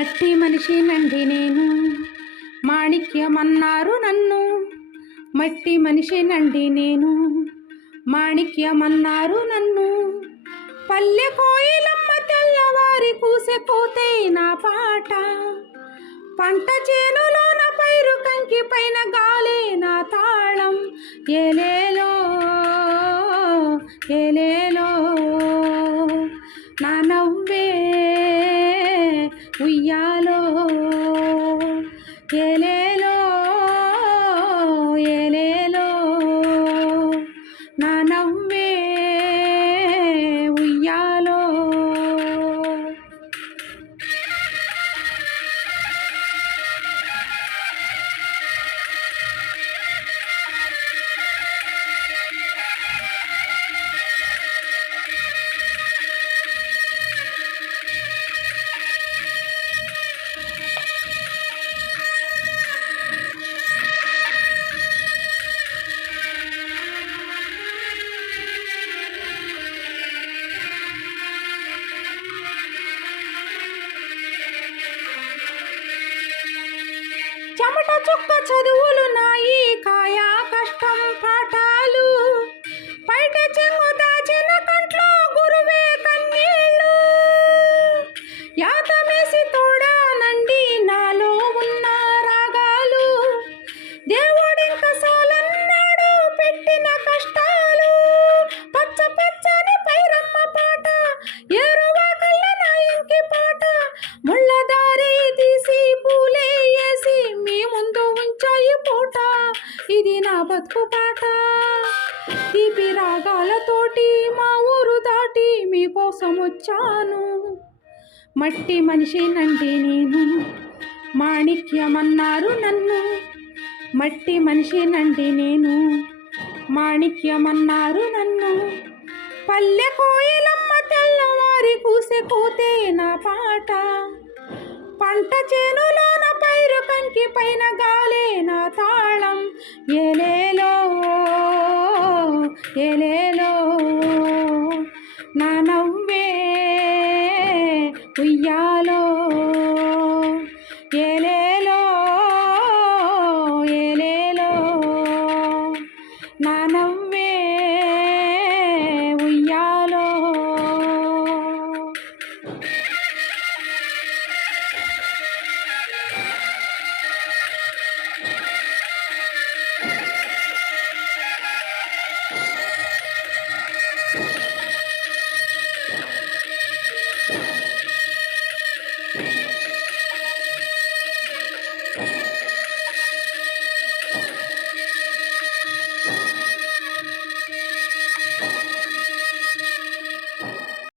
మట్టి మనిషినండి నేను, మాణిక్యమన్నారు నన్ను. మట్టి మనిషినండి నేను, మాణిక్యమన్నారు నన్ను. పల్లె కోయిలమ్మ తెల్లవారి కూసే కోతే నా పాట, పంట చేనులోన పైరు కంకి పైన గాలే నా తాళం. ఏలేలో ఏలేలో నా నవ్వే ఉయ్యాలో. ఏలేలో ఏలేలో నా నవ్వే ఉయ్యాలో. చెమట చుక్క చదువులు నాయి, కాయా కష్టం పాఠాలు. బయట చెంగు దాచిన కంట్లో గురువే కన్నీళ్ళు. యాతమేసి తోడానండి నాలో ఉన్న రాగాలు. దేవుడింక సాలన్నాడు పెట్టిన కష్టాలు. పచ్చ పచ్చని పైరమ్మ పాట, ఏరువా కళ్ళ నా ఇంకి పాట. ముళ్ళదారి తీసి పూలే వేసి మీ ముందు ఉంచాయి పూట. ఇది నా బతుకు పాట, తీపి రాగాలతోటి మా ఊరు దాటి మీకోసం వచ్చాను. మట్టి మనిషినండి నేను, మాణిక్యమన్నారు నన్ను. మట్టి మనిషినండి నేను, మాణిక్యమన్నారు నన్ను. పల్లె కోయిలమ్మ తెల్లవారి కూసే కోతే నా పాట, పంట చేనులోన పైరు కంకి పైన గాలే నా తాళం. ఏలేలో ఏలే